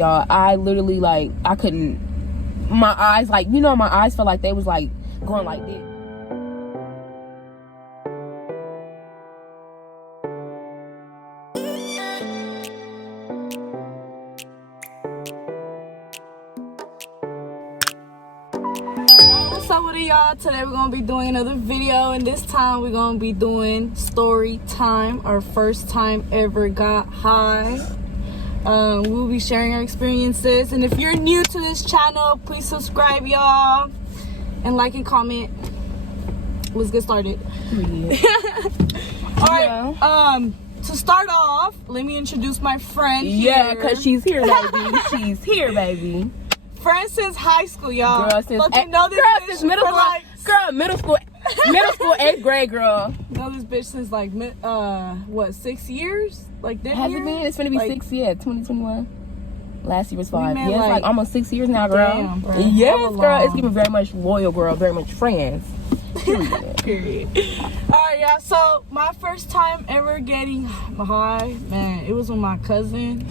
Y'all, I literally, like, I couldn't, my eyes, like, you know, my eyes felt like they was, like, going like this. What's up with y'all? Today we're gonna be doing another video, and this time we're gonna be doing story time. Our first time ever got high. We'll be sharing our experiences, and if you're new to this channel, please subscribe, y'all, and like and comment. Let's get started. All right. To start off, let me introduce my friend here. Yeah, because she's here, baby. She's here, baby. Friends since high school, y'all. Girl, since since middle school. like, Girl, middle school, 8th grade, girl. Know this bitch since like 6 years? Like this Has year? it been? It's gonna be like, 6 years. 2021. Last year was 5. met, Yeah, it's like almost 6 years now, girl. Damn, bro. Yes, Hella girl. long. It's giving very much loyal, girl. Very much friends. Period. Alright, y'all. So my first time ever getting high, man, it was with my cousin.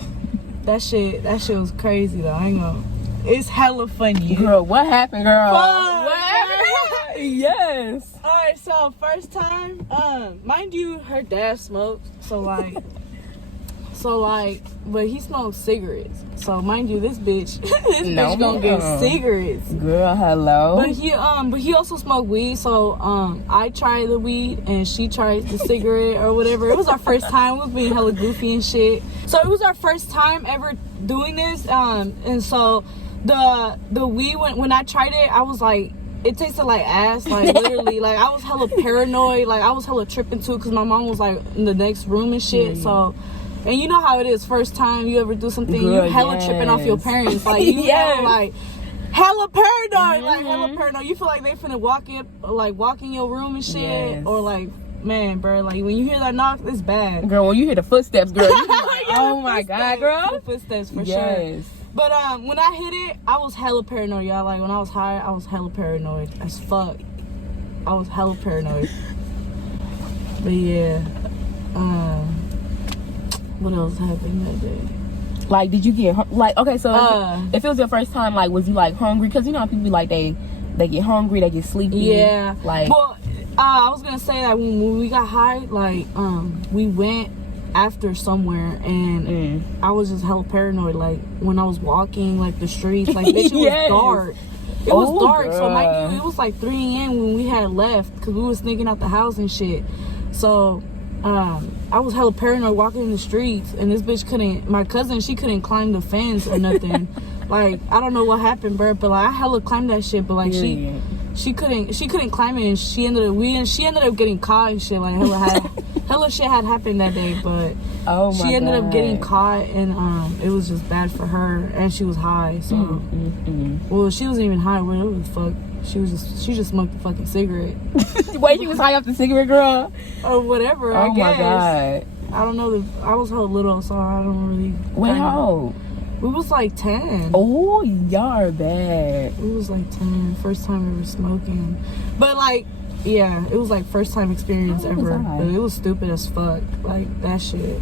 That shit was crazy though. I ain't gonna. It's hella funny. Girl, what happened, girl? Fun. What happened? Yes. Alright, so first time, mind you, her dad smoked, so like, but he smoked cigarettes. So mind you, this bitch gonna get cigarettes. Girl, hello. But he also smoked weed. So I tried the weed and she tried the cigarette or whatever. It was our first time. We was being hella goofy and shit. So it was our first time ever doing this. And so the weed, when I tried it, I was like, it tasted like ass, like literally. Like I was hella paranoid. Like I was hella tripping too, because my mom was like in the next room and shit. Yeah. So. And you know how it is, first time you ever do something, girl, you hella tripping off your parents. Like, you know, like, hella paranoid. Like, hella paranoid. You feel like they finna walk in your room and shit. Yes. Or, like, man, bro, like, when you hear that knock, it's bad. Girl, when you hear the footsteps, girl, you be like, oh my God, girl. The footsteps, for yes. sure. But, when I hit it, I was hella paranoid, y'all. Like, when I was high, I was hella paranoid as fuck. I was hella paranoid. But, yeah. What else happened that day? Like, did you get like? Okay, so if it was your first time, like, was you like hungry? Because you know how people be like they get hungry, they get sleepy. Yeah. Like, well, I was gonna say that when we got high, like, we went after somewhere, and I was just hella paranoid. Like when I was walking, like the streets, like bitch, it was dark. It was dark, girl. so mind you, it was like 3 a.m. when we had left because we was sneaking out the house and shit. So. I was hella paranoid walking in the streets, and this bitch my cousin, she couldn't climb the fence or nothing. Like, I don't know what happened, bro, but like I hella climbed that shit, but like she couldn't climb it, and she ended up getting caught and shit. Like hella shit had happened that day, but she ended up getting caught, and it was just bad for her, and she was high, so well, she wasn't even high, whatever the fuck. She just smoked a fucking cigarette. Wait, she was high off the cigarette, girl? Or whatever, I guess. Oh my God. I don't know. I was hella little, so I don't really... Wait, how old? We was like 10. Oh, y'all are bad. We was like 10. First time ever smoking. But like, yeah, it was like first time experience ever. But it was stupid as fuck. Like, that shit.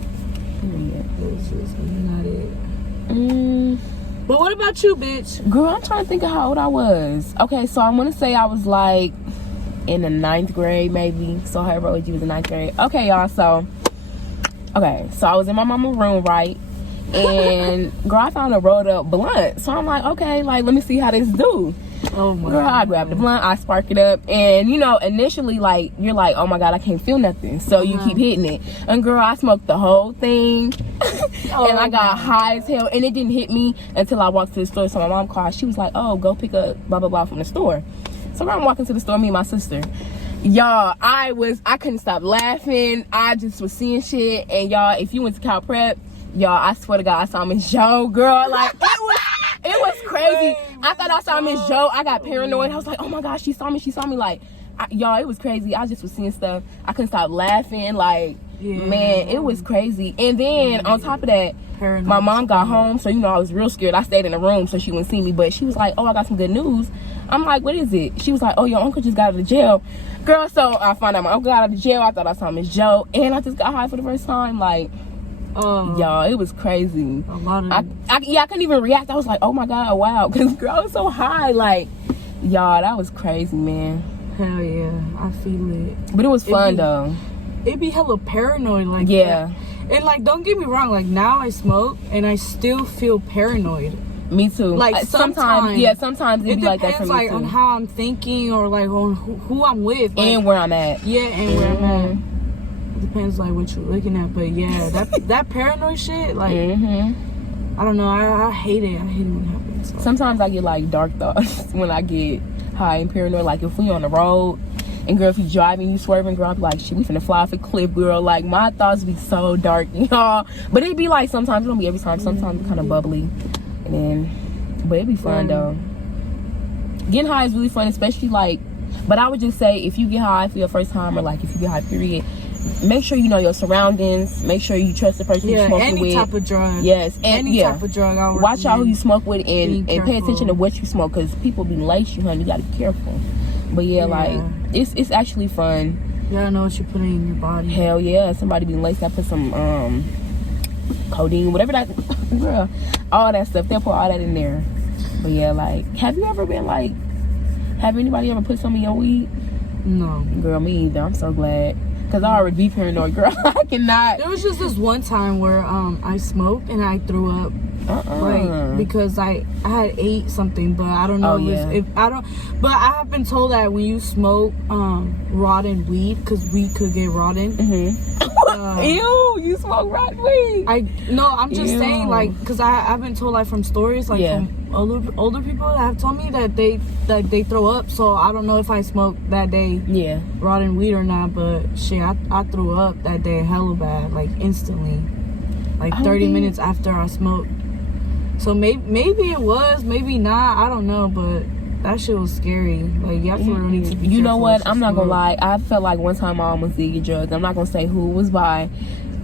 Period. It was just not it. But what about you, bitch? Girl, I'm trying to think of how old I was. Okay, so I want to say I was like in the 9th grade, maybe. So however old you was in 9th grade. Okay, y'all. So I was in my mama's room, right? And girl, I found a rolled up blunt. So I'm like, okay, like let me see how this do. Oh my girl, I grabbed the blunt, I spark it up, and you know, initially, like, you're like, oh my God, I can't feel nothing, so you keep hitting it. And girl, I smoked the whole thing, and I got high as hell, and it didn't hit me until I walked to the store. So my mom called, she was like, oh, go pick up blah blah blah from the store. So I'm walking to the store, me and my sister. Y'all, I couldn't stop laughing. I just was seeing shit, and y'all, if you went to Cal Prep, y'all, I swear to God, I saw Miss Joe, girl, like, it was crazy. I thought I saw Miss Joe. I got paranoid. I was like, oh my gosh, she saw me. Like, y'all, it was crazy. I just was seeing stuff. I couldn't stop laughing. Like, man, it was crazy. And then on top of that, my mom got home, so you know I was real scared. I stayed in the room so she wouldn't see me, but she was like, oh, I got some good news. I'm like, what is it? She was like, oh, your uncle just got out of jail. Girl, so I found out my uncle got out of jail. I thought I saw Miss Joe, and I just got high for the first time. Like, Y'all, it was crazy. A lot of I couldn't even react. I was like, oh my god, wow, because girl, I was so high. Like, y'all, that was crazy, man. hell yeah, I feel it. But it was fun though. It be hella paranoid, like Yeah. that. And like, don't get me wrong, like now I smoke and I still feel paranoid. Me too. Like sometimes it be like that for me like too. on how I'm thinking or like on who I'm with, like, And where I'm at. Yeah, and where I'm at. It depends like what you're looking at, but yeah, that paranoid shit, like I don't know, I hate it. I hate it when it happens. So. Sometimes I get like dark thoughts when I get high and paranoid. Like if we on the road and girl, if you driving, you swerving, girl, I'll be like, shit, we finna fly off a cliff, girl. Like my thoughts be so dark, y'all. But it be like sometimes, it don't be every time. Sometimes it's kind of bubbly, and then, but it be fun though. Getting high is really fun, especially like. But I would just say if you get high for your first time, or like if you get high, period. Make sure you know your surroundings. Make sure you trust the person you're smoking with. Any type of drug. Yes, and any type of drug. I watch out who you smoke with, and pay attention to what you smoke, because people be lace you, honey. You gotta be careful. But like it's actually fun. You gotta know what you're putting in your body. Hell yeah, somebody be laced. I put some codeine, whatever that, girl, all that stuff. They'll put all that in there. But yeah, like, have you ever been like, have anybody ever put some in your weed? No, girl, me either. I'm so glad. Cause I already be paranoid, girl. I cannot. There was just this one time where I smoked and I threw up, like because I had ate something, but I don't know if I don't. But I have been told that when you smoke rotten weed, because weed could get rotten. Ew, you smoke rotten weed. I'm just saying, like, because I've been told like from stories like from older people that have told me that they throw up. So I don't know if I smoked that day rotten weed or not, but shit, I threw up that day hella bad, like instantly, like 30 minutes after I smoked. So maybe it was, maybe not, I don't know, but that shit was scary. Like, you have to really need to be You know what? I'm not smoke. gonna lie. I felt like one time I almost did get drugged. I'm not gonna say who it was by,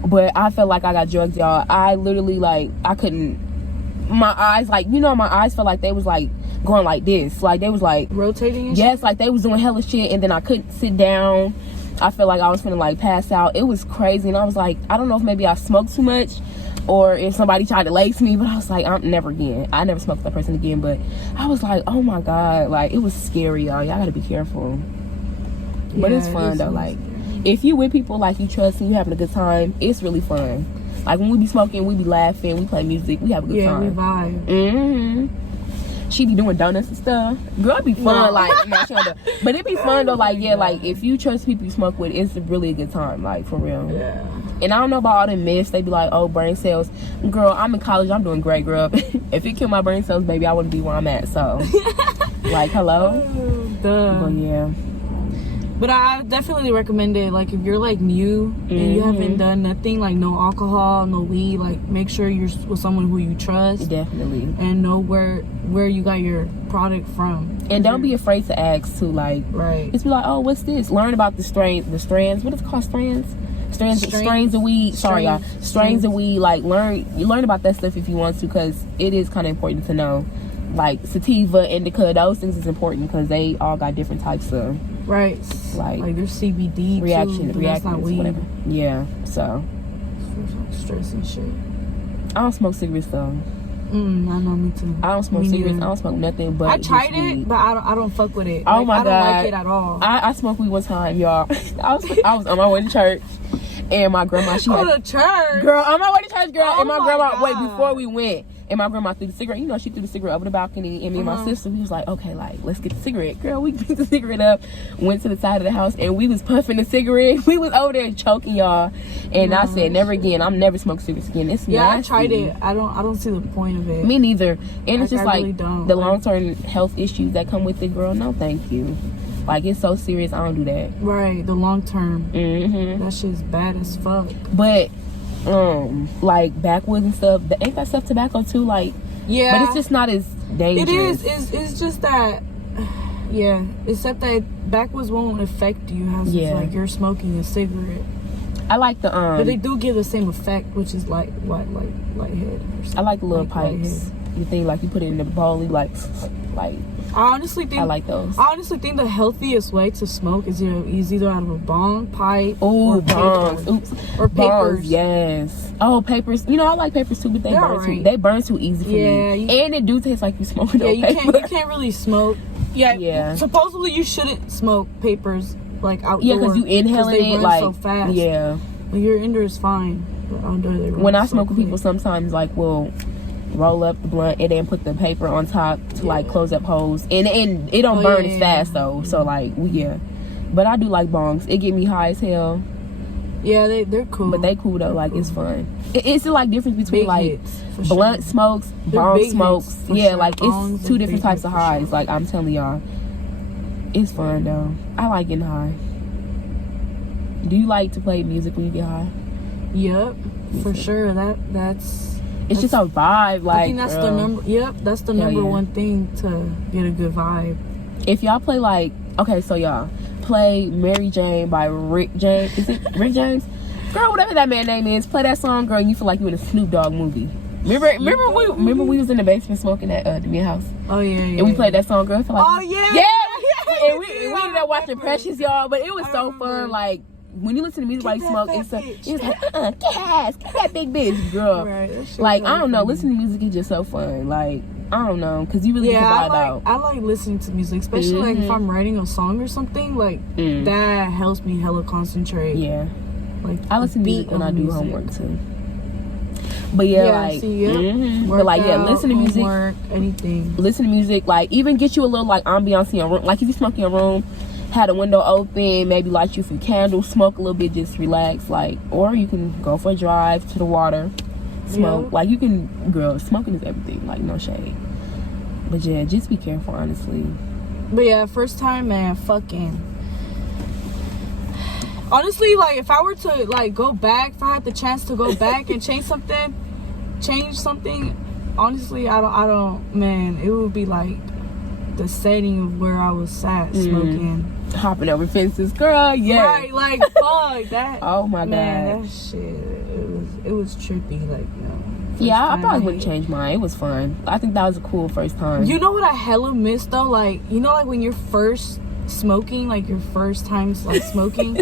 but I felt like I got drugged, y'all. I literally, like, I couldn't. My eyes, like, you know, my eyes felt like they was like going like this. Like they was like rotating and yes, like they was doing hella shit, and then I couldn't sit down. I felt like I was gonna like pass out. It was crazy, and I was like, I don't know if maybe I smoked too much or if somebody tried to lace me, but I was like, I'm never again. I never smoked with that person again. But I was like, oh my god, like it was scary, y'all. Y'all gotta be careful. But it's fun though. Like if you with people like you trust and you having a good time, it's really fun. Like when we be smoking, we be laughing, we play music, we have a good time. Yeah, we vibe. She be doing donuts and stuff. Girl, it be fun. Like, but it be fun though. Like, like if you trust people you smoke with, it's really a good time. Like for real. Yeah. And I don't know about all the myths. They be like, oh, brain cells. Girl, I'm in college. I'm doing great, girl. If it killed my brain cells, baby, I wouldn't be where I'm at. So, like, hello. But yeah. But I definitely recommend it. Like if you're like new and you haven't done nothing, like no alcohol, no weed, like make sure you're with someone who you trust. Definitely. And know where you got your product from. And don't be afraid to ask too. Like, just be like, oh, what's this? Learn about the strands. What is it called? Strains of weed. Sorry, y'all. Strains of weed. Like you learn about that stuff if you want to, because it is kind of important to know. Like sativa, indica, those things is important because they all got different types of like there's CBD reactions, whatever. Yeah, so stress and shit. I don't smoke cigarettes though. I know, me too. I don't smoke cigarettes. I don't smoke nothing but. I tried it, but I don't fuck with it. Oh my god, I don't like it at all. I smoked weed one time, y'all. I was on my way to church, and my grandma girl, on my way to church, girl, and my grandma before we went. And my grandma threw the cigarette. You know, she threw the cigarette over the balcony. And me and my sister, we was like, okay, like, let's get the cigarette. Girl, we picked the cigarette up, went to the side of the house, and we was puffing the cigarette. We was over there choking, y'all. And I said, never again. I'm never smoking cigarettes again. It's nasty. I tried it. I don't see the point of it. Me neither. And it's just I like really don't. the long-term health issues that come with it, girl. No, thank you. Like, it's so serious. I don't do that. Right, the long term. That shit's bad as fuck. But, like, backwoods and stuff, ain't that stuff tobacco too? Like, yeah, but it's just not as dangerous. It is. It's just that, yeah. Except that backwoods won't affect you as like you're smoking a cigarette. I like the but they do give the same effect, which is like lighthead. I like the little pipes. the thing, like you put it in the bowl, and you like. I honestly think I like those. I honestly think the healthiest way to smoke is either out of a bong, pipe, Oh, or bongs. paper. Oops. Or Bongs, papers. yes. Oh, papers. You know, I like papers too, but they They're burn alright. too. They burn too easy for Yeah, me. And it do taste like you smoking Yeah, on you paper. can't really smoke. Yeah, Yeah. Supposedly you shouldn't smoke papers like outdoors. Yeah, because you inhaling they it burn like so fast. yeah. Like, your indoor is fine, but outdoor they burn When I so smoke with quick. people, sometimes like we'll roll up the blunt and then put the paper on top to like close up holes, and it don't burn as fast though. So like but I do like bongs. It get me high as hell, Yeah, they're cool. but they cool though. Like it's fun. It's the like difference between Big like hits, for blunt sure. smokes, They're bong big smokes. hits, for Yeah, sure. like Bongs it's two are different big types hits, of for highs. sure. Like I'm telling y'all, it's fun though. I like getting high. Do you like to play music when you get high? Yep, for sure. That's It's just a vibe. Like I think that's the girl. number. Yep, that's the Hell number yeah. one thing to get a good vibe. If y'all play like, okay, so y'all play Mary Jane by Rick James. Is it Rick James? Girl, whatever that man name is, play that song, girl, and you feel like you in a Snoop Dogg movie. Remember we was in the basement smoking at the Mia house, Oh yeah, yeah. and we played that song, girl. I feel like Oh yeah. yeah, and we ended up watching Precious, y'all. But it was so fun. Like when you listen to music while you Get smoke, that it's fat bitch. like get that big bitch, girl. Right, that shit Like was I don't know, funny. listening to music is just so fun. Like I don't know, cause you really Yeah, can vibe out. I like listening to music, especially like if I'm writing a song or something. Like that helps me hella concentrate. Yeah. Like I listen to beat music when of I do music. homework too. But yeah, like, see, yep. but like, yeah, Workout, listen to music. homework, anything. Listen to music, like, even get you a little like ambiance in your room. Like, if you smoke in your room, had a window open, maybe light you a few candles, smoke a little bit, just relax. Like, or you can go for a drive to the water, smoke. Yep. Like, you can, girl, smoking is everything. Like, no shade. But yeah, just be careful, honestly. But yeah, first time, man, fucking. Honestly, like if I were to like go back, if I had the chance to go back and change something, honestly, I don't, man, it would be like the setting of where I was sat smoking. Hopping over fences, girl. Yeah. Right, like fuck that. Oh my man, god. that shit. It was trippy, like first Yeah, I time probably I wouldn't hate it. change mine. It was fun. I think that was a cool first time. You know what I hella miss though? Like, you know, like when you're first smoking, like your first time like smoking,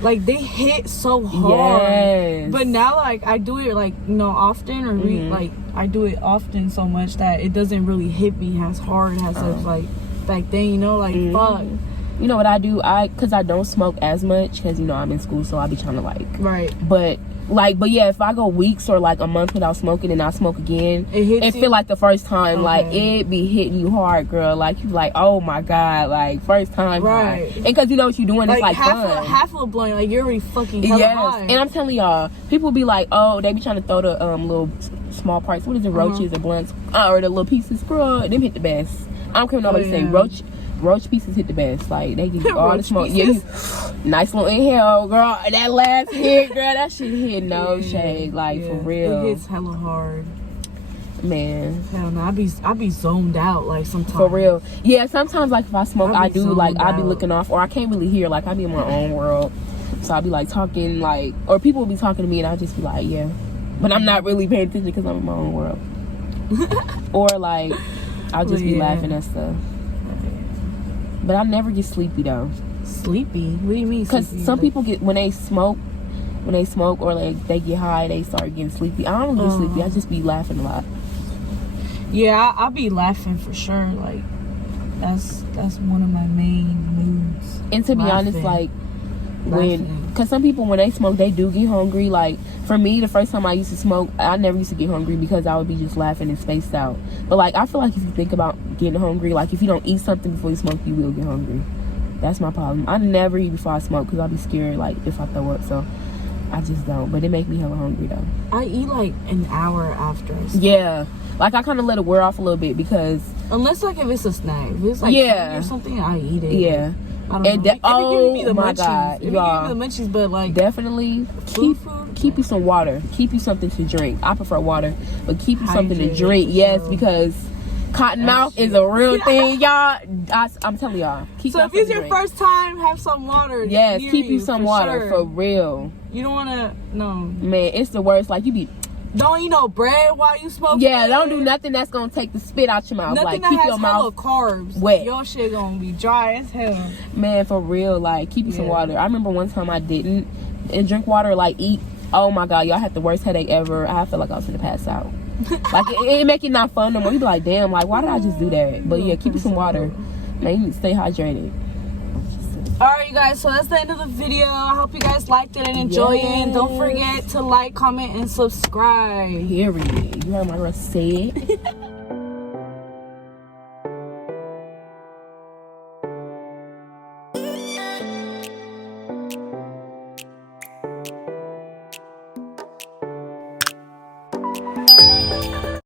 like they hit so hard. Yes. But now, like I do it like often, or like I do it often so much that it doesn't really hit me as hard as of like back then. You know, like fuck. You know what I do? Cause I don't smoke as much, cause you know I'm in school, so I be trying to like. Right. But yeah, if I go weeks or like a month without smoking and I smoke again, It hits it you? feel like the first time. Okay. Like it be hitting you hard, girl. Like you like, oh my god, like first time. Right. High. And cause you know what you're doing, it's like fun. half of a blunt, like you're already fucking hella Yes, high. and I'm telling y'all, people be like, oh, they be trying to throw the little small parts. What is it, roaches or blunts, or the little pieces? Girl, them hit the best. I don't care what nobody say. Roach pieces hit the best. Like they give you all the Roach smoke. pieces? Yeah, nice little inhale, girl. That last hit, girl, that shit hit no shade. Like for real, It hits hella hard. man. Hell no, I be zoned out like sometimes. For real. Yeah, sometimes like if I smoke, I I be do like zoned I be out. looking off, or I can't really hear. Like I be in my own world, so I be like talking like, or people will be talking to me, and I just be like, yeah, but I'm not really paying attention because I'm in my own world. Or like I'll just be laughing at stuff. But I never get sleepy though. Sleepy? What do you mean? Because sleepy? some Like- people get when they smoke or like they get high, they start getting sleepy. I don't get sleepy. I just be laughing a lot. Yeah, I'll be laughing for sure. Like that's one of my main moods. And to be honest, like Laughing. because some people when they smoke, they do get hungry. Like for me, the first time I used to smoke, I never used to get hungry because I would be just laughing and spaced out. But like I feel like if you think about getting hungry, like if you don't eat something before you smoke, you will get hungry. That's my problem. I never eat before I smoke because I'll be scared like if I throw up. So I just don't. But it make me hella hungry though. I eat like an hour after I smoke. Yeah, like I kind of let it wear off a little bit because Unless like if it's a snack. If it's like candy or something, I eat it. yeah. I don't And know. that- It be giving me the oh my munchies. God, It be giving y'all. me the munchies, but like Definitely keep you some water. Keep you something to drink. I prefer water, but keep you something to Hydrated, drink. for Yes, sure. because cotton mouth is a real thing, y'all. I'm telling y'all. Keep So y'all if it's something your to drink. first time, have some water. Yes, near keep you some for water sure. for real. You don't wanna no. Man, it's the worst. Like you be Don't eat no bread while you smoke. Yeah, don't do nothing that's gonna take the spit out your mouth. Nothing Like that keep has your hella mouth carbs. wet. Your shit gonna be dry as hell. Man, for real, like keep you some Yeah. water. I remember one time I didn't and drink water, like eat. Oh my god, y'all had the worst headache ever. I felt like I was gonna pass out. Like it make it not fun no more. You be like, damn, like why did I just do that? But yeah, keep you some water. Man, you need to stay hydrated. Alright, you guys, so that's the end of the video. I hope you guys liked it and enjoyed it. And don't forget to like, comment, and subscribe. Period. You heard my girl say it.